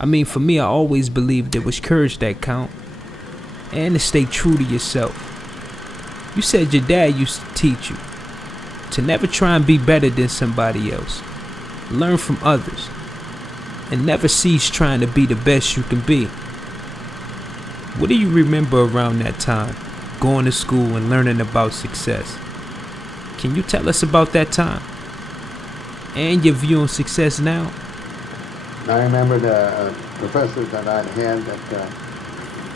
I mean, for me, I always believed it was courage that count, and to stay true to yourself. You said your dad used to teach you to never try and be better than somebody else. Learn from others, and never cease trying to be the best you can be. What do you remember around that time, going to school and learning about success? Can you tell us about that time and your view on success now? I remember the professors that I'd had that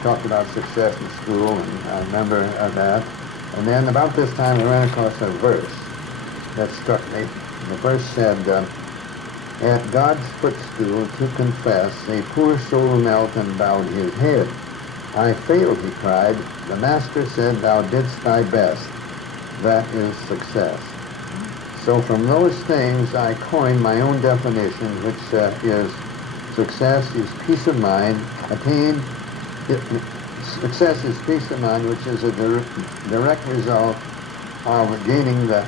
talked about success in school, and I remember that. And then about this time I ran across a verse that struck me. The verse said, "At God's footstool to confess, a poor soul knelt and bowed his head. I failed," he cried. "The Master said, thou didst thy best. That is success." So from those things I coined my own definition, which is success is peace of mind attained. Success is peace of mind, which is a direct result of gaining the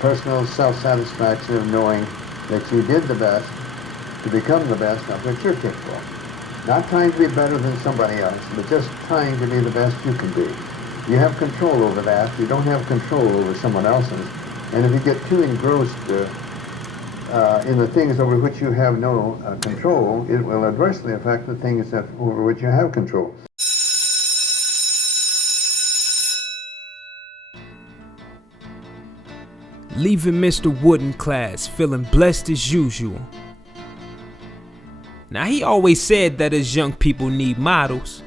personal self-satisfaction of knowing that you did the best to become the best of which you're capable. Not trying to be better than somebody else, but just trying to be the best you can be. You have control over that. You don't have control over someone else's. And if you get too engrossed in the things over which you have no control, it will adversely affect the things over which you have control. Leaving Mr. Wood in class, feeling blessed as usual. Now, he always said that us young people need models,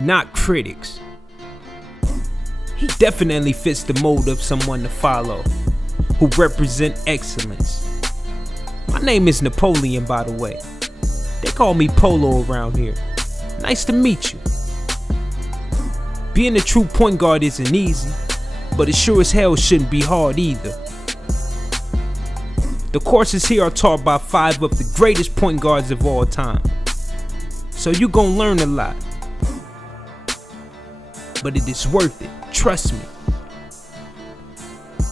not critics. He definitely fits the mold of someone to follow, who represent excellence. My name is Napoleon, by the way. They call me Polo around here. Nice to meet you. Being a true point guard isn't easy, but it sure as hell shouldn't be hard either. The courses here are taught by 5 of the greatest point guards of all time. So you gon' learn a lot. But it is worth it, trust me.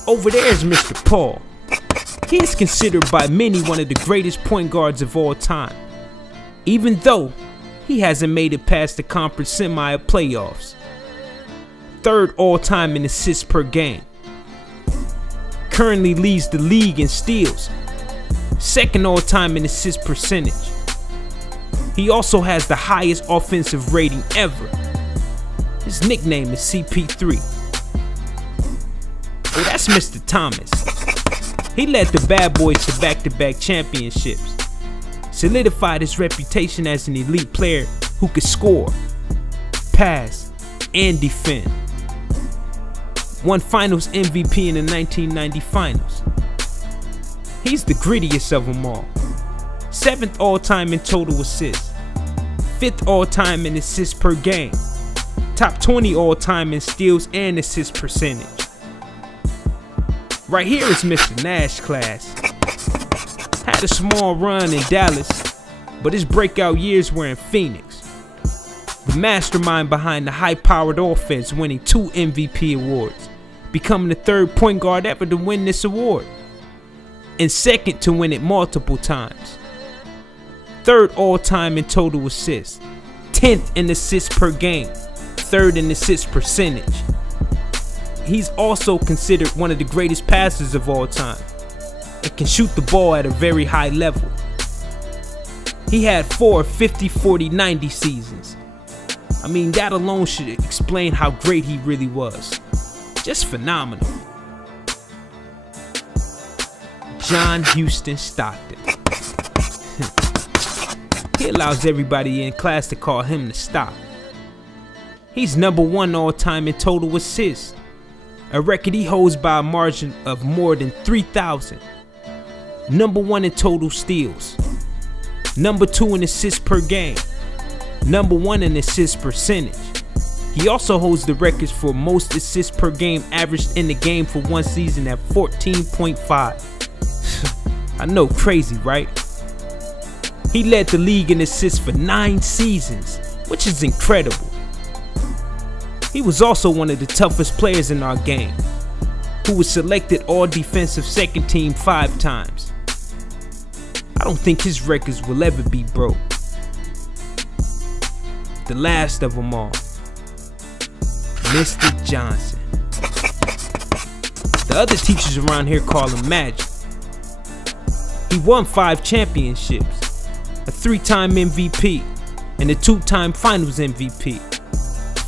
Over there is Mr. Paul. He is considered by many one of the greatest point guards of all time, even though he hasn't made it past the conference semi-playoffs. 3rd all-time in assists per game. Currently leads the league in steals. 2nd all-time in assist percentage. He also has the highest offensive rating ever. His nickname is CP3. Oh, that's Mr. Thomas. He led the Bad Boys to back-to-back championships. Solidified his reputation as an elite player who could score, pass, and defend. Won Finals MVP in the 1990 Finals. He's the grittiest of them all. 7th all-time in total assists. 5th all-time in assists per game. Top 20 all-time in steals and assist percentage. Right here is Mr. Nash class. Had a small run in Dallas, but his breakout years were in Phoenix. The mastermind behind the high-powered offense, winning 2 MVP awards, becoming the 3rd point guard ever to win this award, and 2nd to win it multiple times. 3rd all-time in total assists, 10th in assists per game, 3rd in assist percentage. He's also considered one of the greatest passers of all time and can shoot the ball at a very high level. He had 4 50-40-90 seasons. I mean, that alone should explain how great he really was. Just phenomenal. John Houston Stockton. He allows everybody in class to call him the Stock. He's number 1 all-time in total assists, a record he holds by a margin of more than 3,000. Number 1 in total steals, number 2 in assists per game, number 1 in assist percentage. He also holds the records for most assists per game averaged in the game for one season at 14.5. I know, crazy, right? He led the league in assists for 9 seasons, which is incredible. He was also one of the toughest players in our game, who was selected all defensive second team 5 times. I don't think his records will ever be broke. The last of them all, Mr. Johnson. The other teachers around here call him Magic. He won 5 championships, a 3-time MVP, and a 2-time Finals MVP.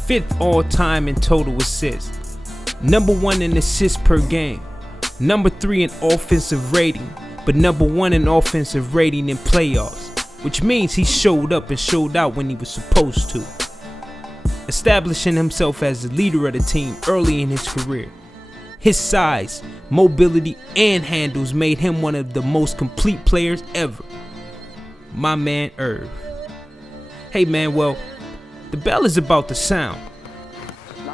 5th all-time in total assists, number 1 in assists per game, number 3 in offensive rating, but number 1 in offensive rating in playoffs, which means he showed up and showed out when he was supposed to. Establishing himself as the leader of the team early in his career. His size, mobility, and handles made him one of the most complete players ever. My man Irv. Hey man, well, the bell is about to sound.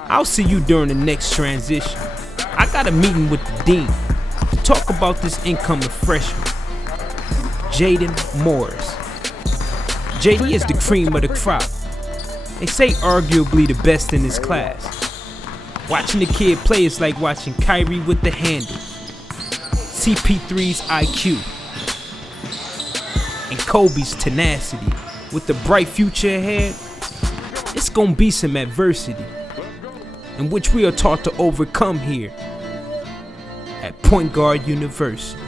I'll see you during the next transition. I got a meeting with the dean to talk about this incoming freshman, Jayden Morris. JD is the cream of the crop. They say arguably the best in his class. Watching the kid play is like watching Kyrie with the handle, CP3's IQ, and Kobe's tenacity. With the bright future ahead, it's gonna be some adversity, in which we are taught to overcome here at Point Guard University.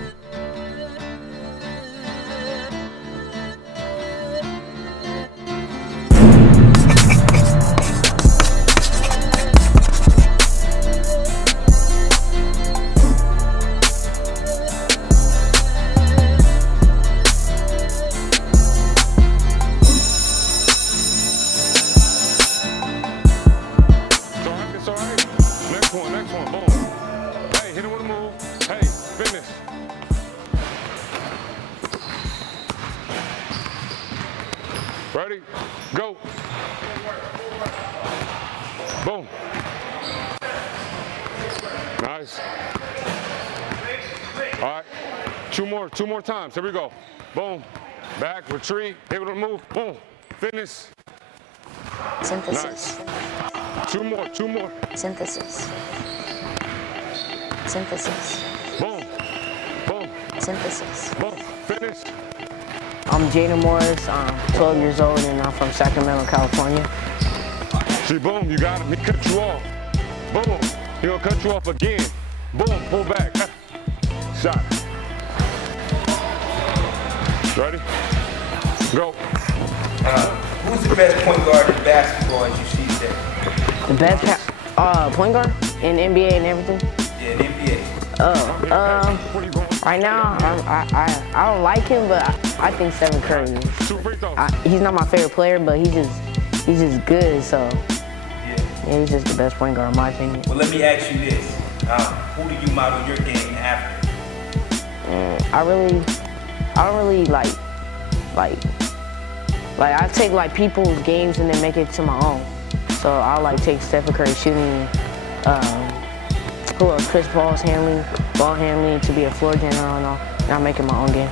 Next one, boom. Hey, hit it with a move. Hey, finish. Ready? Go. Boom. Nice. All right. Two more times. Here we go. Boom. Back, retreat, hit with a move. Boom. Finish. Synthesis. Nice. Two more. Synthesis. Synthesis. Boom. Boom. Synthesis. Boom. Finish. I'm Jayden Morris. I'm 12 years old and I'm from Sacramento, California. See, boom, you got him. He cut you off. Boom. He gonna cut you off again. Boom, pull back. Shot. Ready? Go. Who's the best point guard in basketball as you see today? The best point guard in NBA and everything? Yeah, in NBA. Right now, I don't like him, but I think Stephen Curry is. He's not my favorite player, but he's just good, so yeah, he's just the best point guard in my opinion. Well, let me ask you this. Who do you model your game after? I don't really like I take like people's games and then make it to my own. So I like take Stephen Curry shooting, who else? Chris Paul's handling, ball handling to be a floor general and all. And I'm making my own game.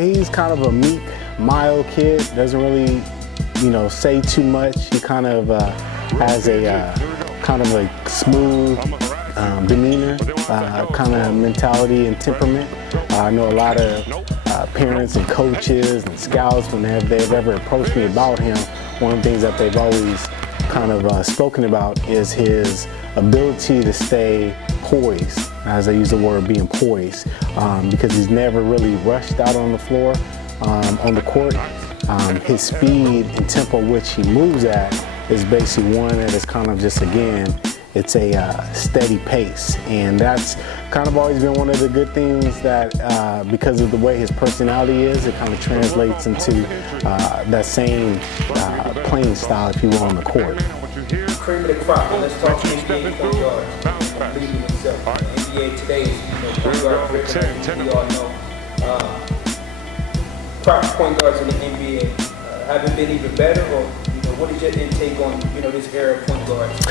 He's kind of a meek, mild kid. Doesn't really, say too much. He kind of has a kind of a smooth demeanor, kind of mentality and temperament. I know a lot of parents and coaches and scouts, when they've ever approached me about him, one of the things that they've always kind of spoken about is his ability to stay poised, as I use the word being poised, because he's never really rushed out on the floor, on the court. His speed and tempo which he moves at is basically one that is kind of just, again, it's a steady pace, and that's kind of always been one of the good things that because of the way his personality is, it kind of translates into that same playing style, if you will, on the court. Cream of the crop. Let's talk NBA point guards. Leading himself. NBA today is point guard driven. We all know. Proper point guards in the NBA haven't been even better, or what is your intake on this era of point guards?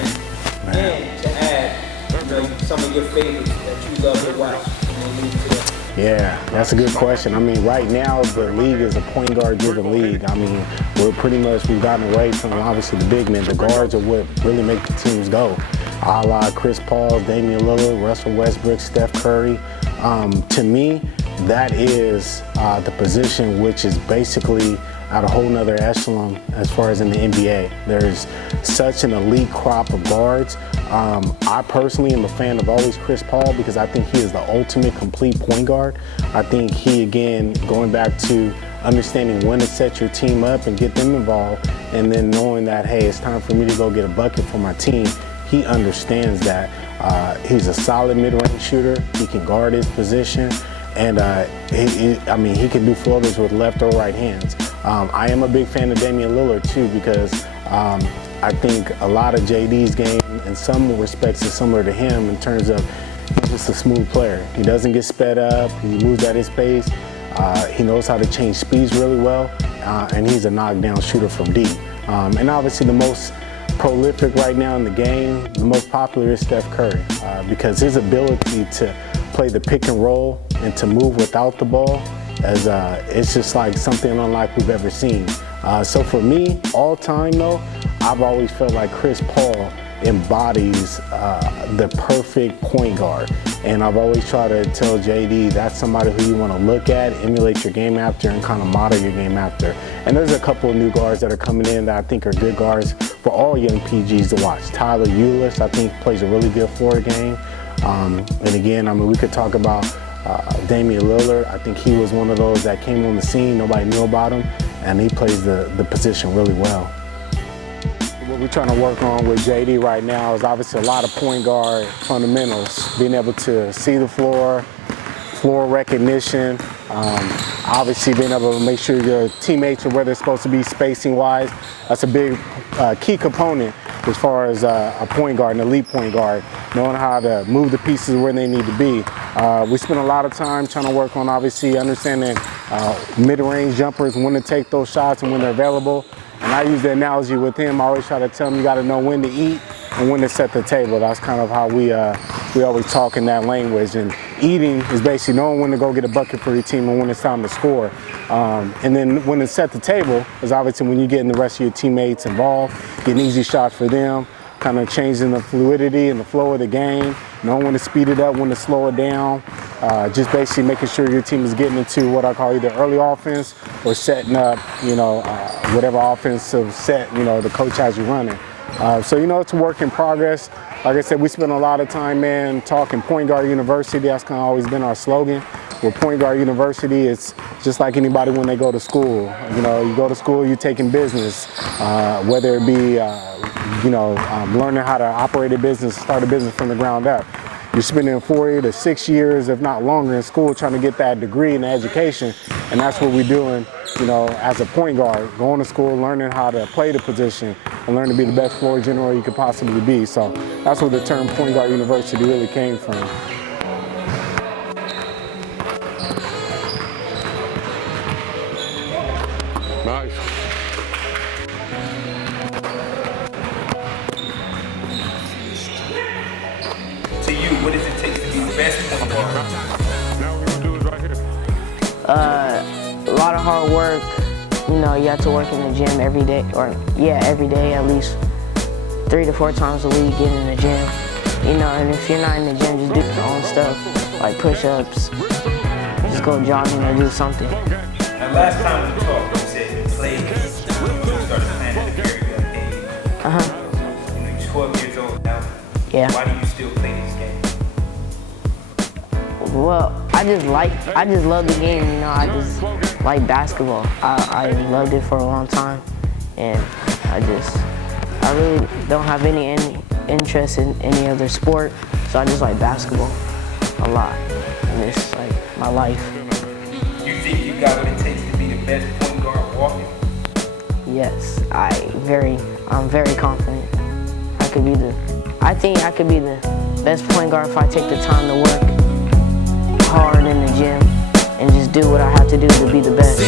And to add, some of your favorites that you love to watch. Yeah, that's a good question. I mean, right now the league is a point guard driven league. I mean, we've gotten away from obviously the big men. The guards are what really make the teams go. A la Chris Paul, Damian Lillard, Russell Westbrook, Steph Curry. To me, that is the position which is basically at a whole nother echelon as far as in the NBA. There's such an elite crop of guards. I personally am a fan of always Chris Paul because I think he is the ultimate complete point guard. I think he, again, going back to understanding when to set your team up and get them involved, and then knowing that, hey, it's time for me to go get a bucket for my team. He understands that. He's a solid mid-range shooter. He can guard his position, and he can do floaters with left or right hands. I am a big fan of Damian Lillard too because I think a lot of JD's game in some respects is similar to him in terms of he's just a smooth player. He doesn't get sped up. He moves at his pace. He knows how to change speeds really well, and he's a knockdown shooter from deep. And obviously the most prolific right now in the game, the most popular is Steph Curry because his ability to play the pick and roll and to move without the ball it's just like something unlike we've ever seen. So for me, all time though, I've always felt like Chris Paul embodies the perfect point guard. And I've always tried to tell JD that's somebody who you want to look at, emulate your game after, and kind of model your game after. And there's a couple of new guards that are coming in that I think are good guards for all young PGs to watch. Tyler Ulis, I think, plays a really good floor game. And again, I mean, we could talk about Damian Lillard. I think he was one of those that came on the scene, nobody knew about him, and he plays the position really well. What we're trying to work on with JD right now is obviously a lot of point guard fundamentals, being able to see the floor recognition, obviously being able to make sure your teammates are where they're supposed to be spacing-wise. That's a big key component as far as a point guard, an elite point guard, knowing how to move the pieces where they need to be. We spend a lot of time trying to work on obviously understanding mid-range jumpers, when to take those shots and when they're available. And I use the analogy with him. I always try to tell him you got to know when to eat and when to set the table. That's kind of how we always talk in that language. And eating is basically knowing when to go get a bucket for your team and when it's time to score. And then when to set the table is obviously when you're getting the rest of your teammates involved, getting easy shots for them, kind of changing the fluidity and the flow of the game, knowing when to speed it up, when to slow it down, just basically making sure your team is getting into what I call either early offense or setting up, whatever offensive set, the coach has you running. So, it's a work in progress. Like I said, we spend a lot of time, man, talking Point Guard University. That's kind of always been our slogan. With Point Guard University, it's just like anybody when they go to school. You go to school, you're taking business, whether it be, learning how to operate a business, start a business from the ground up. You're spending 4 to 6 years, if not longer, in school trying to get that degree in education, and that's what we're doing, as a point guard, going to school, learning how to play the position, and learn to be the best floor general you could possibly be. So that's where the term Point Guard University really came from. Nice. To you, what does it take to be the best point guard? Now what we're gonna do is right here. A lot of hard work. You have to work in the gym every day, every day at least 3 to 4 times a week, get in the gym. And if you're not in the gym, just do your own stuff, like push-ups, just go jogging or do something. Now, last time we talked, you said you played, you started playing at a very young age. You're 12 years old now. Yeah. Why do you still play this game? Well, I just love the game, I just like basketball. I loved it for a long time, and I really don't have any interest in any other sport, so I just like basketball a lot, and it's like my life. You think you got what it takes to be the best point guard walking? Yes, I'm very confident. I think I could be the best point guard if I take the time to work hard in the gym and just do what I have to do to be the best.